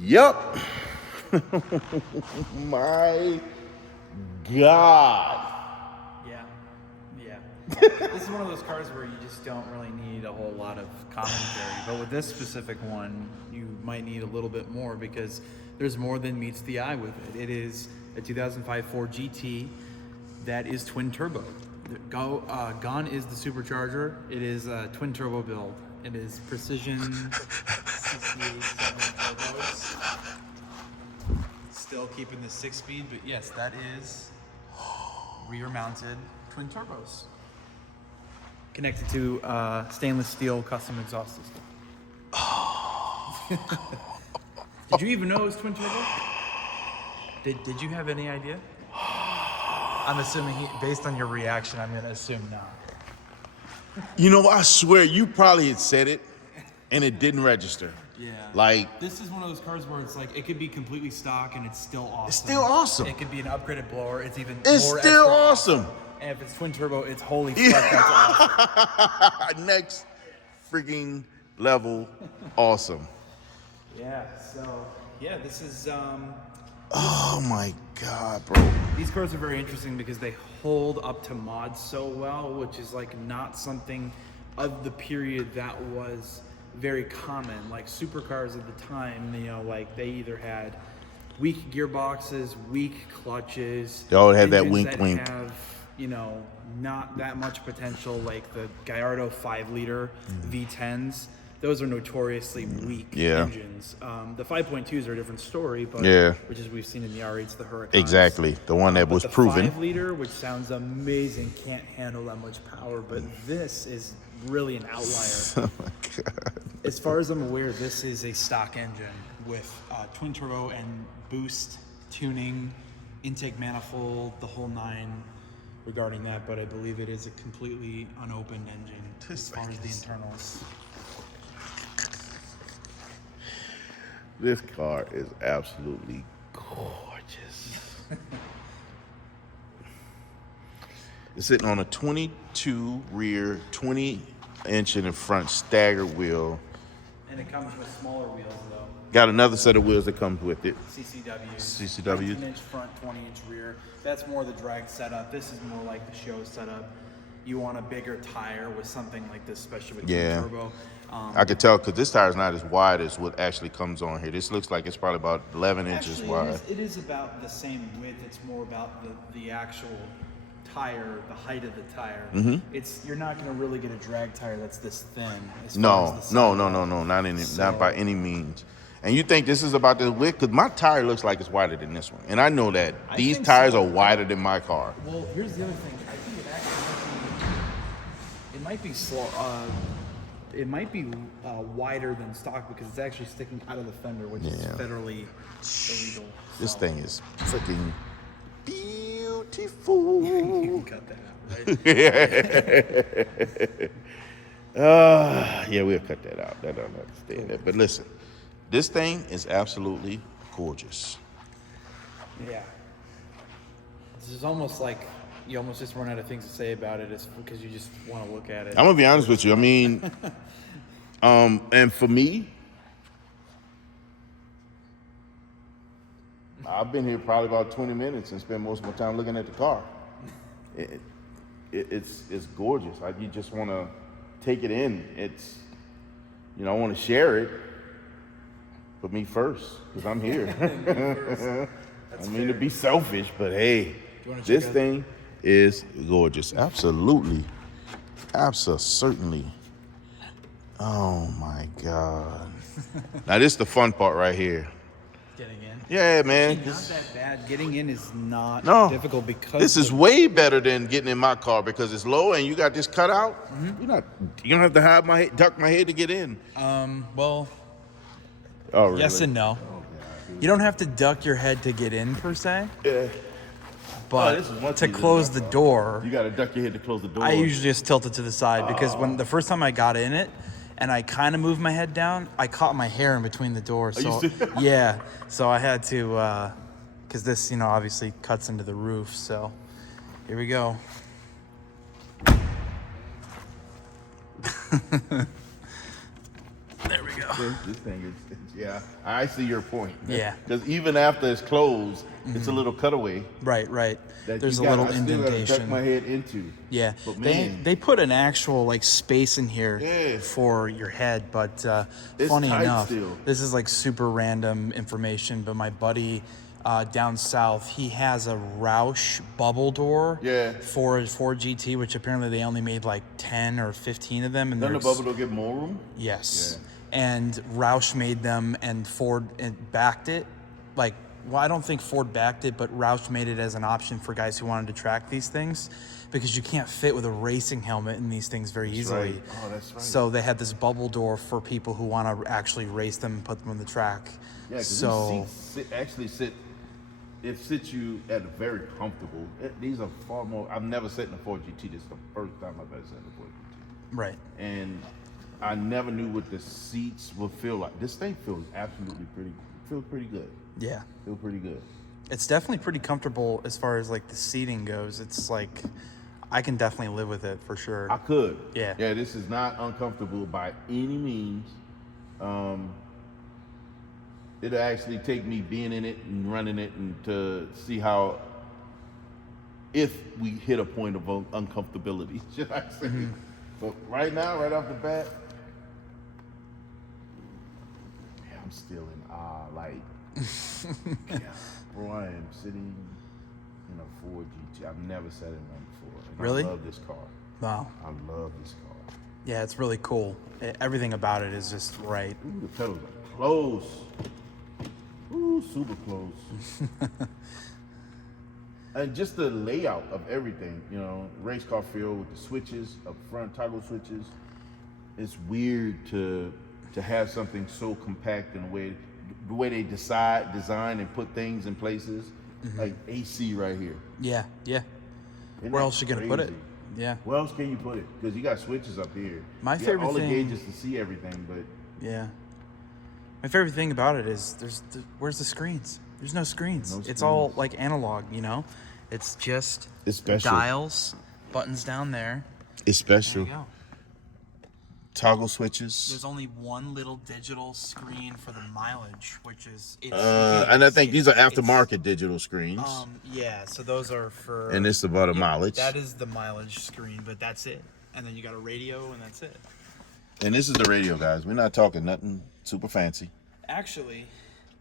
Yup. My God. Yeah. This is one of those cars where you just don't really need a whole lot of commentary. But with this specific one, you might need a little bit more because there's more than meets the eye with it. It is a 2005 Ford GT that is twin turbo. Gone is the supercharger. It is a twin turbo build. It is precision 68 turbos. Still keeping the 6-speed, but yes, that is rear-mounted twin turbos. Connected to stainless steel custom exhaust system. Did you even know it was twin turbo? Did you have any idea? I'm assuming, based on your reaction, I'm going to assume not. You know, I swear you probably had said it and it didn't register. Yeah. Like, this is one of those cars where it's like, it could be completely stock and it's still awesome. it's still awesome. It could be an upgraded blower. It's even It's more still extra awesome. And if it's twin turbo, it's holy fuck, that's awesome. Next freaking level awesome. Yeah, so, yeah, this is, Oh my God, bro. these cars are very interesting because they hold up to mods so well, which is like not something of the period that was very common. Like supercars at the time, you know, like they either had weak gearboxes, weak clutches. They all had that engines wink, that wink. have, you know, not that much potential, like the Gallardo 5-liter V10s. Those are notoriously weak engines. The 5.2s are a different story, but which is we've seen in the R8s, the Huracans. Exactly, the one that was proven. The 5-liter, which sounds amazing, can't handle that much power, but this is really an outlier. Oh my God. As far as I'm aware, this is a stock engine with twin turbo and boost tuning, intake manifold, the whole nine regarding that, but I believe it is a completely unopened engine as far as the internals. This car is absolutely gorgeous. It's sitting on a 22 rear, 20 inch in the front staggered wheel. And it comes with smaller wheels though. Got another set of wheels that comes with it. CCW. 19-inch front, 20-inch rear. That's more the drag setup. This is more like the show setup. You want a bigger tire with something like this, especially with the turbo. I could tell because this tire is not as wide as what actually comes on here. This looks like it's probably about 11 inches wide. It is about the same width. It's more about the actual tire, the height of the tire. You're not going to really get a drag tire that's this thin. No, not by any means. And you think this is about the width? Because my tire looks like it's wider than this one. And I know that these tires are wider than my car. Well, here's the other thing. I think it actually might be slow. It might be wider than stock because it's actually sticking out of the fender, which is federally illegal. This thing is freaking beautiful. You can cut that out, right? Yeah, we'll cut that out. I don't understand that. But listen, this thing is absolutely gorgeous. Yeah. This is almost like you almost just run out of things to say about it because you just want to look at it. I'm going to be honest with you. I mean, and for me, I've been here probably about 20 minutes and spent most of my time looking at the car. It's gorgeous. Like you just want to take it in. It's, you know, I want to share it, but me first because I'm here. I mean to be selfish, but hey, this thing is gorgeous. Absolutely. Absolutely. Oh my God. Now this is the fun part right here. Getting in. Yeah, man. Not that bad. Getting in is not difficult because this is way better than getting in my car because it's low and you got this cutout. You don't have to duck my head to get in. Well, really? Yes and no. You don't have to duck your head to get in per se. Yeah. But to close the door, you got to duck your head to close the door. I usually just tilt it to the side because when the first time I got in it and I kind of moved my head down, I caught my hair in between the doors. So yeah, so I had to because this, you know, obviously cuts into the roof. So here we go. There we go. This thing is, yeah. I see your point. Yeah. Because even after it's closed, it's a little cutaway. Right. That There's a you little I still gotta duck indentation. my head into. Yeah, But they man, they put an actual like space in here Yeah. for your head, but It's funny tight enough, still. this is like super random information. But my buddy down south, he has a Roush bubble door Yeah. for his Ford GT, which apparently they only made like 10 or 15 of them. And doesn't the they're bubble door get more room? yes, and Roush made them, and Ford backed it. Like, well, I don't think Ford backed it, but Roush made it as an option for guys who wanted to track these things, because you can't fit with a racing helmet in these things very easily. Right. Oh, that's right. So they had this bubble door for people who want to actually race them and put them on the track. Yeah, because So these seats it sits you at a very comfortable. These are far more. I've never sat in a Ford GT. This is the first time I've ever sat in a Ford GT. right. And I never knew what the seats would feel like. This thing feels feels pretty good. Yeah. Feels pretty good. It's definitely pretty comfortable as far as like the seating goes. It's like I can definitely live with it for sure. I could. Yeah. Yeah, this is not uncomfortable by any means. It'll actually take me being in it and running it and to see how, if we hit a point of uncomfortability, should I say. But right now, right off the bat, yeah, I'm still in awe. Like, yeah, bro, I am sitting in a Ford GT. I've never sat in one before. And Really? I love this car. Wow. I love this car. Yeah, it's really cool. Everything about it is just right. Ooh, the pedals are close. Ooh, super close. And just the layout of everything, you know, race car feel with the switches up front, toggle switches. It's weird to have something so compact in the way they design and put things in places. Like AC right here. Yeah. Isn't Where that else you gonna put it? crazy? Yeah. Where else can you put it? Because you got switches up here. My You got favorite all the thing- gauges to see everything, but Yeah. My favorite thing about it is where's the screens? There's no screens. No It's all screens. like analog, you know? It's just It's special. dials, buttons down there. it's There special. you go. Toggle switches. There's only one little digital screen for the mileage, which is it's And I think these are it's- aftermarket digital screens. yeah, so those are for And it's about a mileage. That is the mileage screen, but that's it. And then you got a radio and that's it. And this is the radio, guys. We're not talking nothing super fancy. Actually,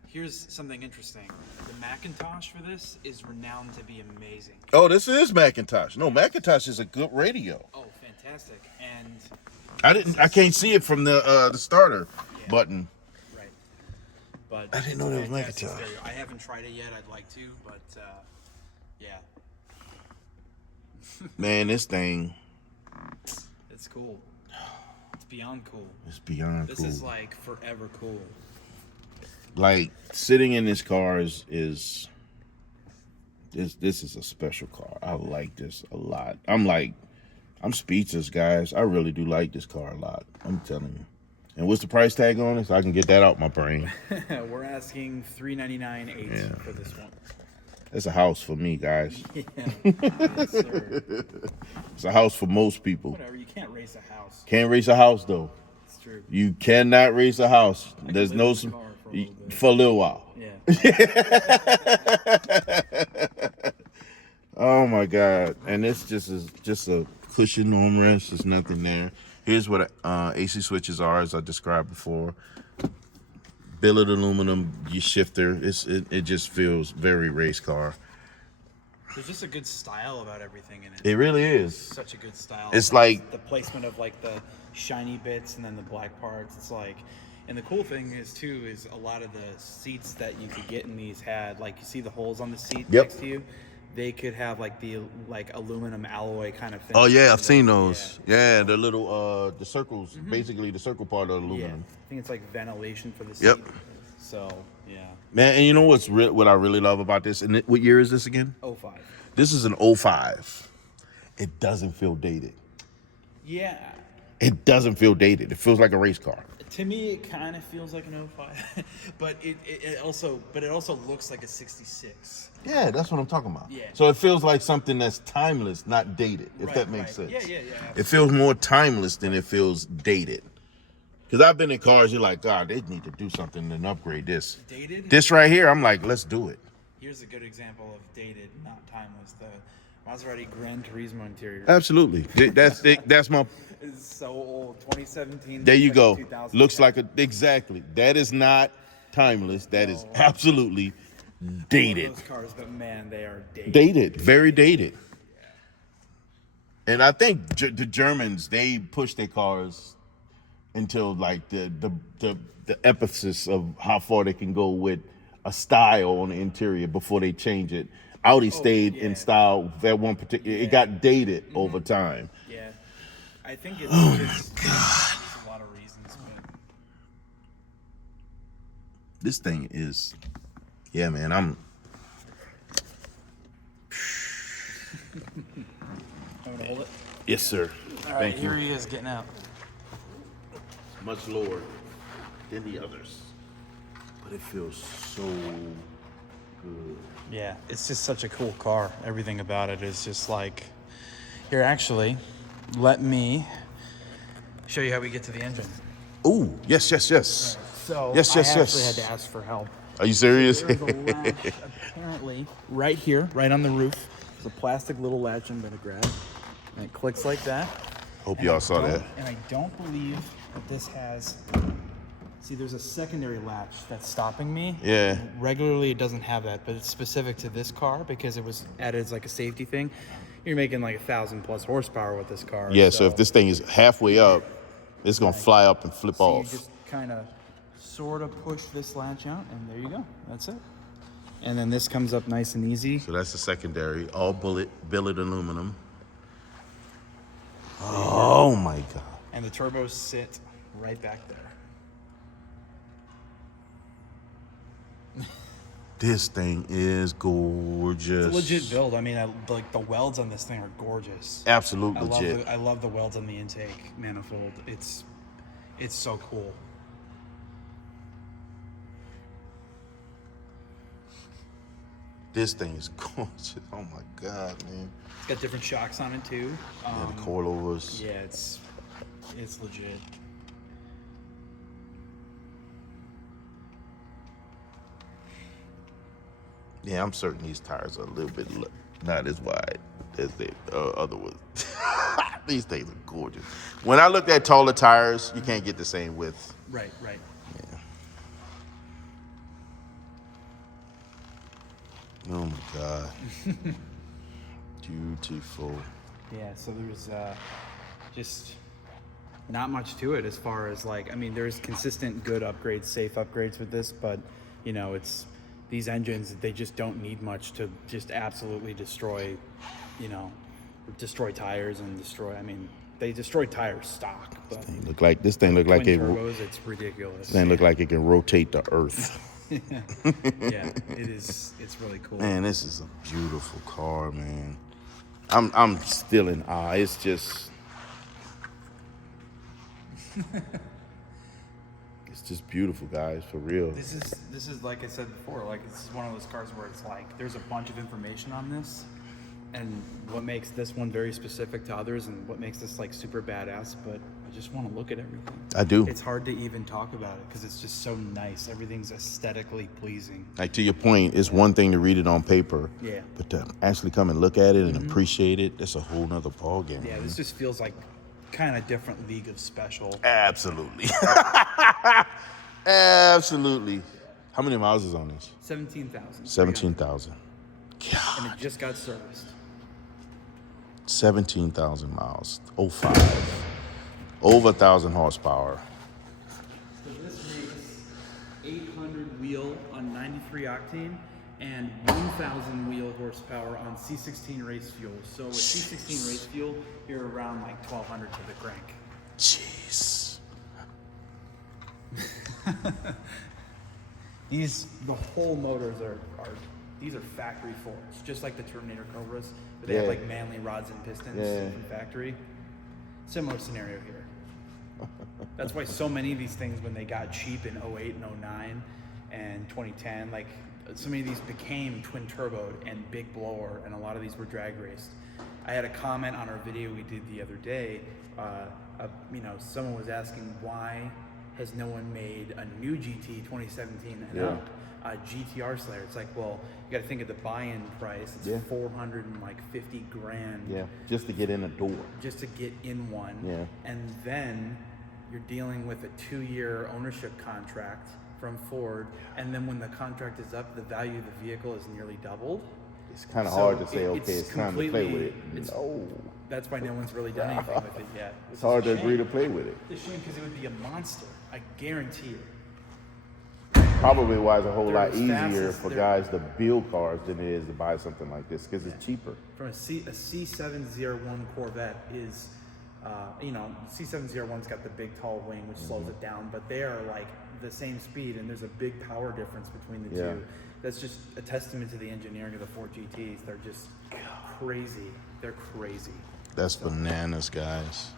here's something interesting. The Macintosh for this is renowned to be amazing. Oh, this is Macintosh. No, Macintosh is a good radio. Oh, fantastic. And I can't see it from the starter button. right. But I didn't know that was fantastic Macintosh. stereo. I haven't tried it yet. I'd like to, but yeah, Man, this thing it's cool. It's beyond cool. is beyond This cool. is like forever cool. Like sitting in this car is this is a special car. I like this a lot. I'm speechless, guys. I really do like this car a lot. I'm telling you. And what's the price tag on it so I can get that out my brain? We're asking $399.8 Yeah. for this one. That's a house for me, guys. Yeah. Yes, sir. It's a house for most people. Whatever. You can't race a house. Can't race a house though. It's true. You cannot race a house. There's live no in the car for a little bit. for a little while. Yeah. Oh my God! And this just a cushion armrest. There's nothing there. Here's what AC switches are, as I described before. Billet aluminum shifter. It just feels very race car. There's just a good style about everything in it. It really is. Such a good style. It's like the placement of like the shiny bits and then the black parts. It's like, and the cool thing is too is a lot of the seats that you could get in these had like you see the holes on the seat Yep. next to you. They could have like the aluminum alloy kind of thing. oh yeah, I've seen those. Yeah, the little the circles, basically the circle part of the Yeah. aluminum. I think it's like ventilation for the seat. Yep. So yeah. Man, and you know what I really love about this? And what year is this again? 05. This is an 05. It doesn't feel dated. Yeah. It doesn't feel dated. It feels like a race car. To me, it kind of feels like an 05, but it also looks like a 66. Yeah, that's what I'm talking about. Yeah. So it feels like something that's timeless, not dated, if Right, that makes right. sense. Yeah. It feels more timeless than it feels dated. Because I've been in cars, you're like, God, they need to do something and upgrade this. Dated? This right here, I'm like, let's do it. Here's a good example of dated, not timeless. The Maserati Gran Turismo interior. Absolutely. That's my... It's so old. 2017. There you go. 2010. Looks like exactly. That is not timeless. That is absolutely dated. Those cars, but man, they are dated. Dated. Very dated. And I think the Germans, they push their cars until like the emphasis of how far they can go with a style on the interior before they change it. Audi stayed in style that one particular. It got dated over time. Yeah, I think it's just a lot of reasons. But... This thing is, yeah, man. I'm gonna hold it. Yes, sir. All right, Thank you. here he is getting out. Much lower than the others, but it feels so good. Yeah, it's just such a cool car. Everything about it is just like... Here, actually, let me show you how we get to the engine. Ooh, yes. So Yes. I actually had to ask for help. Are you serious? There's a latch, apparently, right here, right on the roof. There's a plastic little latch I'm gonna grab, and it clicks like that. Hope y'all saw that. And I don't believe that this has... See, there's a secondary latch that's stopping me. Yeah. Regularly, it doesn't have that, but it's specific to this car because it was added as like a safety thing. You're making like 1,000+ horsepower with this car. Yeah, so if this thing is halfway up, it's gonna fly up and flip off. You just kind of sort of push this latch out, and there you go. That's it. And then this comes up nice and easy. So that's the secondary, all billet aluminum. Oh my God. And the turbos sit right back there. This thing is gorgeous. It's a legit build. I mean, like the welds on this thing are gorgeous. Absolute legit. I love the welds on the intake manifold. It's so cool. This thing is gorgeous. Oh my God, man. It's got different shocks on it too. Yeah, the coilovers. Yeah, it's legit. Yeah, I'm certain these tires are a little bit not as wide as the other ones. These things are gorgeous. When I looked at taller tires, you can't get the same width. Right. Yeah. Oh my God. Beautiful. Yeah, so there's just not much to it as far as like, I mean, there's consistent good upgrades, safe upgrades with this, but you know, it's these engines, they just don't need much to just absolutely destroy, destroy tires and destroy, I mean, they destroy tires stock. But This thing look like it. Turbos, it's ridiculous. This thing look like it can rotate the earth. Yeah, it is. It's really cool. Man, this is a beautiful car, man. I'm still in awe. It's just it's just beautiful, guys, for real. This is like I said before, like this is one of those cars where it's like there's a bunch of information on this, and what makes this one very specific to others, and what makes this like super badass. But I just want to look at everything. I do. It's hard to even talk about it because it's just so nice. Everything's aesthetically pleasing. Like, to your point, it's one thing to read it on paper. Yeah. But to actually come and look at it and appreciate it, that's a whole nother ballgame. Yeah, this just feels like kind of different league of special. Absolutely. Absolutely. How many miles is on this? 17,000. 17,000. And it just got serviced. 17,000 miles. 05. Over 1,000 horsepower. So this makes 800 wheel on 93 octane and 1,000 wheel horsepower on C16 race fuel. So with C16 race fuel, you're around like 1,200 to the crank. Jeez. The whole motors are these are factory forged, just like the Terminator Cobras, but they have like Manley rods and pistons from factory. Similar scenario here. That's why so many of these things, when they got cheap in 08 and 09 and 2010, like so many of these became twin turboed and big blower, and a lot of these were drag raced. I had a comment on our video we did the other day. Someone was asking why has no one made a new GT 2017 and Yeah. up, GTR Slayer? It's like, well, you got to think of the buy-in price. It's Yeah. $450,000. Yeah, just to get in a door. Just to get in one. Yeah. And then you're dealing with a 2-year ownership contract from Ford, and then when the contract is up, the value of the vehicle is nearly doubled. It's kind of So hard to say, it's okay, it's time to play with it. it's- No, That's why no one's really done anything with it yet. it's hard to agree to play with it. It's a shame because it would be a monster. I guarantee it. Probably why it's a whole They're lot as fast easier as for they're- guys to build cars than it is to buy something like this because it's cheaper. From a C701 Corvette is, C701's got the big tall wing which slows it down, but they are like the same speed, and there's a big power difference between the Yeah. two. That's just a testament to the engineering of the Ford GTs. They're just crazy. They're crazy. That's bananas, guys.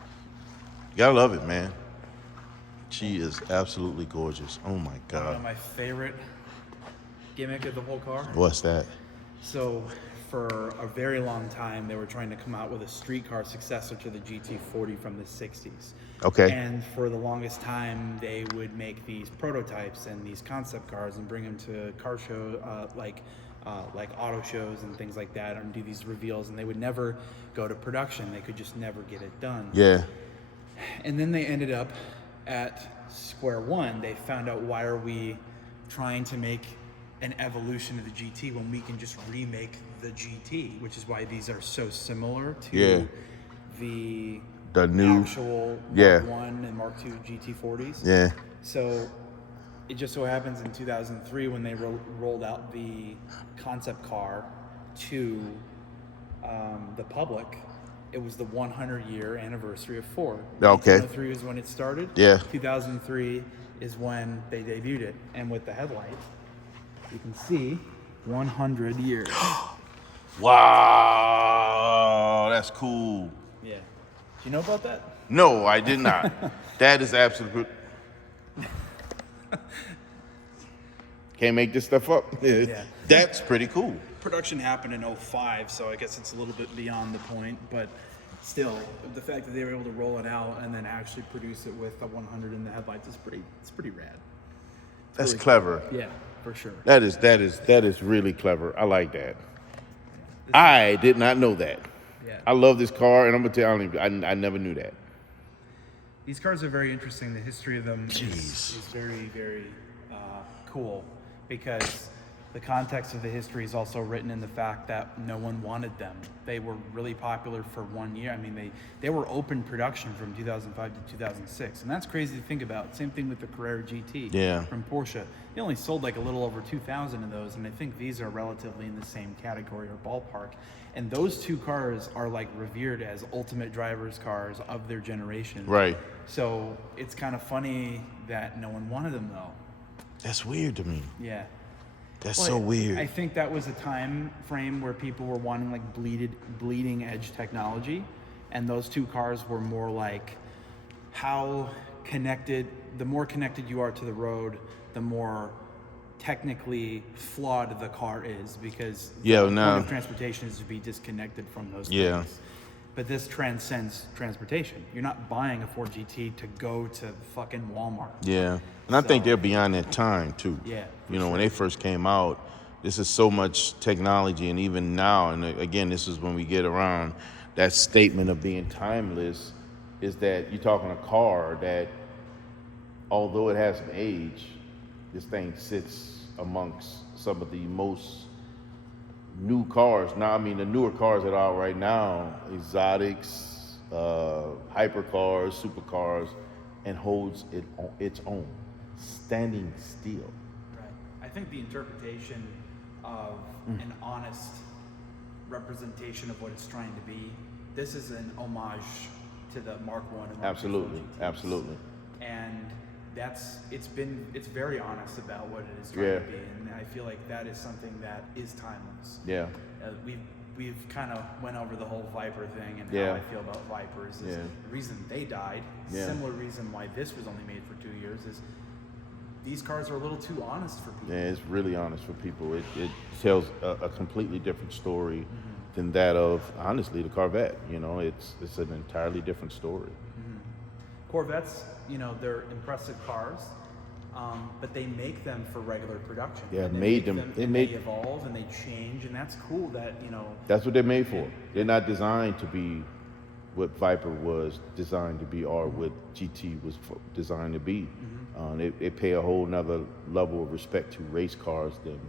You gotta love it, man. She is absolutely gorgeous. Oh my One of God. my favorite gimmick of the whole car. What's that? So for a very long time, they were trying to come out with a street car successor to the GT40 from the 60s. Okay. And for the longest time, they would make these prototypes and these concept cars and bring them to car show, like auto shows and things like that, and do these reveals. And they would never go to production. They could just never get it done. Yeah. And then they ended up at square one. They found out, why are we trying to make an evolution of the GT when we can just remake the GT, which is why these are so similar to Yeah. the new actual Yeah. Mark 1 and Mark 2 GT40s. Yeah. So it just so happens in 2003 when they rolled out the concept car to the public, it was the 100-year anniversary of Ford. Okay. 1903 is when it started. Yeah. 2003 is when they debuted it. And with the headlight, you can see 100 years. Wow, that's cool. Yeah. Do you know about that? No, I did not. That is absolute. Can't make this stuff up. Yeah. That's pretty cool. Production happened in 05, so I guess it's a little bit beyond the point, but still, the fact that they were able to roll it out and then actually produce it with the 100 in the headlights is pretty rad. That's Really clever. Yeah, for sure. That is really clever. I like that. I did not know that. Yeah. I love this car, and I'm gonna tell you, I never knew that. These cars are very interesting. The history of them Jeez. is very, very cool, because the context of the history is also written in the fact that no one wanted them. They were really popular for 1 year. I mean, they were open production from 2005 to 2006, and that's crazy to think about. Same thing with the Carrera GT Yeah. from Porsche. They only sold like a little over 2,000 of those, and I think these are relatively in the same category or ballpark. And those two cars are like revered as ultimate drivers' cars of their generation. Right. So it's kind of funny that no one wanted them though. That's weird to me. Yeah. That's Well, so weird. I think that was a time frame where people were wanting like bleeding edge technology, and those two cars were more like how connected. The more connected you are to the road, the more technically flawed the car is, because Yeah, the no. point of transportation is to be disconnected from those Yeah. things. But this transcends transportation. You're not buying a Ford GT to go to fucking Walmart. Yeah, and I think So- they're beyond that time too. Yeah, for You know, when they first came out, this is so much technology, and even now, and again, this is when we get around that statement of being timeless, is that you're talking a car that, although it has an age, this thing sits amongst some of the most new cars. Now, I mean, the newer cars that are out right now, exotics, hypercars, supercars, and holds it on its own, standing still. Right. I think the interpretation of an honest representation of what it's trying to be, this is an homage to the Mark 1 and Mark 2 Absolutely, GTs. absolutely. And it's very honest about what it is trying Yeah. to be, and I feel like that is something that is timeless. Yeah, We've kind of went over the whole Viper thing and Yeah. how I feel about Vipers. Is Yeah. The reason they died, Yeah. similar reason why this was only made for 2 years, is these cars are a little too honest for people. yeah, it's really honest for people. It tells a completely different story than that of, honestly, the Corvette. You know, it's an entirely different story. Corvettes, they're impressive cars, but they make them for regular production. Yeah, And they evolve and they change, and that's cool. That's what they're made for. They're not designed to be what Viper was designed to be, or what GT was designed to be. They pay a whole nother level of respect to race cars than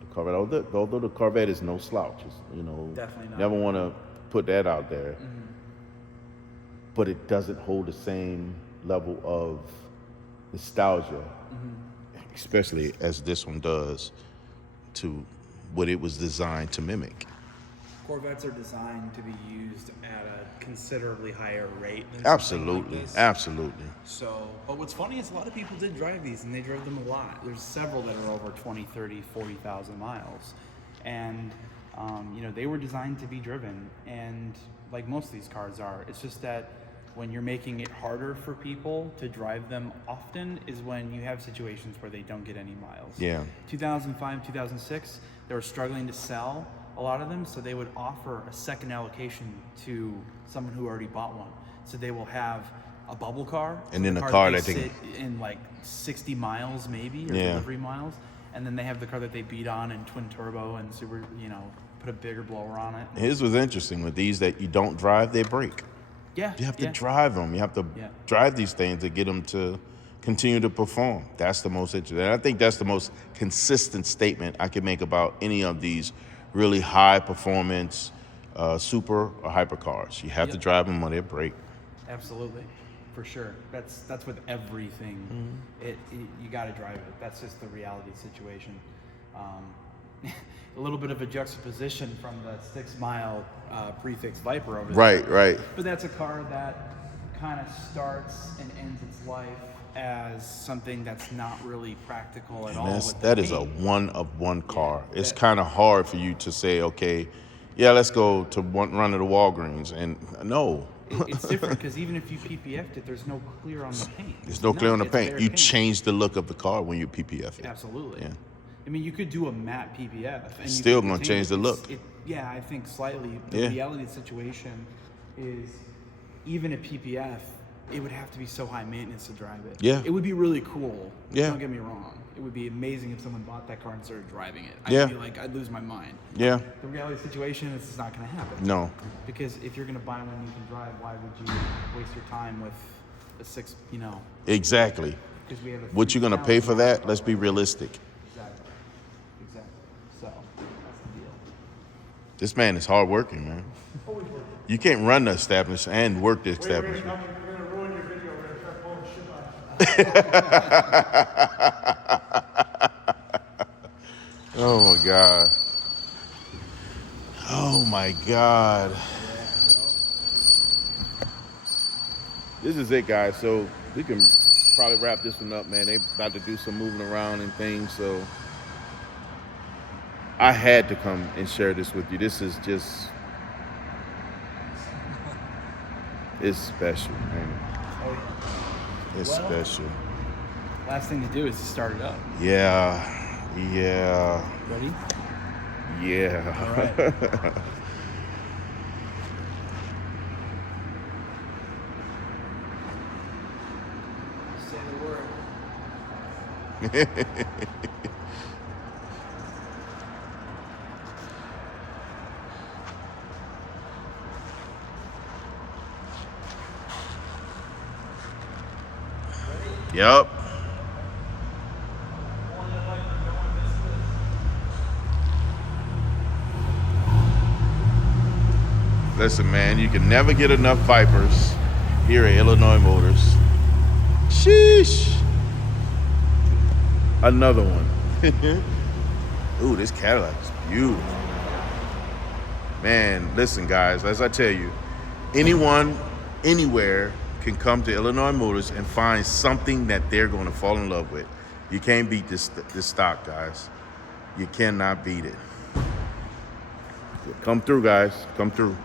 the Corvette. Although the Corvette is no slouch, Definitely not. Never want to put that out there. But it doesn't hold the same level of nostalgia, especially as this one does, to what it was designed to mimic. Corvettes are designed to be used at a considerably higher rate than Absolutely, something like this. absolutely. So, but what's funny is a lot of people did drive these, and they drove them a lot. There's several that are over 20, 30, 40,000 miles. And, they were designed to be driven. And like most of these cars are, it's just that when you're making it harder for people to drive them often is when you have situations where they don't get any miles. Yeah. 2005, 2006, they were struggling to sell a lot of them, so they would offer a second allocation to someone who already bought one. So they will have a bubble car, and then a car that that they sit in like 60 miles maybe, or delivery miles, and then they have the car that they beat on in twin turbo and super, put a bigger blower on it. His was interesting. With these that you don't drive, they break. Yeah, You have to drive them. You have to drive these things to get them to continue to perform. That's the most interesting. And I think that's the most consistent statement I can make about any of these really high performance super or hypercars. You have to drive them or they break. Absolutely, for sure. That's with everything. You got to drive it. That's just the reality situation. A little bit of a juxtaposition from the 6 mile prefix Viper over there. Right. But that's a car that kind of starts and ends its life as something that's not really practical at all. That is a one-of-one car. It's kind of hard for you to say, okay, let's go to run to the Walgreens. And no. It's different because even if you PPF'd it, there's no clear on the paint. There's no clear on the paint. You paint. change the look of the car when you PPF it. Absolutely. Yeah. I mean, you could do a matte PPF. And Still going to change the look. I think slightly. The reality of the situation is even a PPF, it would have to be so high maintenance to drive it. Yeah. It would be really cool. Yeah. Don't get me wrong. It would be amazing if someone bought that car and started driving it. Yeah. I'd be like, I'd lose my mind. Yeah. The reality of the situation is it's not going to happen. No. Because if you're going to buy one you can drive, why would you waste your time with a 6, Exactly. Because we have a What you're going to pay for that? Let's be realistic. Exactly. So, that's the deal. This man is hardworking, man. Always working. You can't run the establishment and work the establishment. We're gonna ruin your video. We're gonna start pulling shit out. Oh my God. Oh my God. This is it, guys. So we can probably wrap this one up, man. They about to do some moving around and things, so I had to come and share this with you. This is just, it's special, man. Oh, yeah. It's special. Last thing to do is to start it up. Yeah. Ready? Yeah. All right. Say the word. Yep. Listen, man, you can never get enough Vipers here at Illinois Motors. Sheesh. Another one. Ooh, this Cadillac is beautiful. Man, listen, guys, as I tell you, anyone, anywhere can come to Illinois Motors and find something that they're going to fall in love with. You can't beat this stock, guys. You cannot beat it. Come through, guys. Come through.